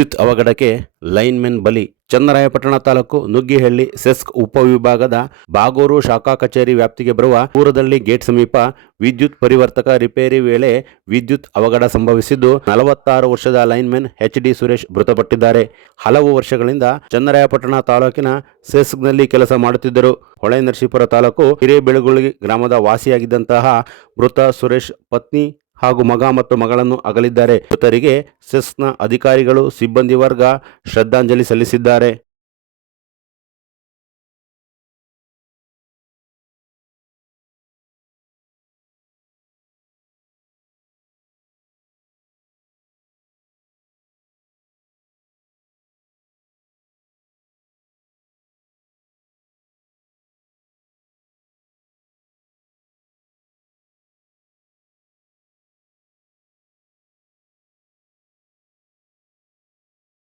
ವಿದ್ಯುತ್ ಅವಘಡಕ್ಕೆ ಲೈನ್ಮೆನ್ ಬಲಿ. ಚನ್ನರಾಯಪಟ್ಟಣ ತಾಲೂಕು ನುಗ್ಗಿಹಳ್ಳಿ ಸೆಸ್ಕ್ ಉಪವಿಭಾಗದ ಬಾಗೂರು ಶಾಖಾ ಕಚೇರಿ ವ್ಯಾಪ್ತಿಗೆ ಬರುವ ಊರದಳ್ಳಿ ಗೇಟ್ ಸಮೀಪ ವಿದ್ಯುತ್ ಪರಿವರ್ತಕ ರಿಪೇರಿ ವೇಳೆ ವಿದ್ಯುತ್ ಅವಘಡ ಸಂಭವಿಸಿದ್ದು 46 ವರ್ಷದ ಲೈನ್ಮೆನ್ ಎಚ್.ಡಿ. ಸುರೇಶ್ ಮೃತಪಟ್ಟಿದ್ದಾರೆ. ಹಲವು ವರ್ಷಗಳಿಂದ ಚನ್ನರಾಯಪಟ್ಟಣ ತಾಲೂಕಿನ ಸೆಸ್ಕ್ನಲ್ಲಿ ಕೆಲಸ ಮಾಡುತ್ತಿದ್ದರು. ಹೊಳೆನರಸೀಪುರ ತಾಲೂಕು ಹಿರೇಬೆಳಗುಳಿ ಗ್ರಾಮದ ವಾಸಿಯಾಗಿದ್ದಂತಹ ಮೃತ ಸುರೇಶ್ ಪತ್ನಿ ಹಾಗೂ ಮಗ ಮತ್ತು ಮಗಳನ್ನು ಅಗಲಿದ್ದಾರೆ. ಮೃತರಿಗೆ ಸೆಸ್ಕ್ನ ಅಧಿಕಾರಿಗಳು, ಸಿಬ್ಬಂದಿ ವರ್ಗ ಶ್ರದ್ಧಾಂಜಲಿ ಸಲ್ಲಿಸಿದ್ದಾರೆ.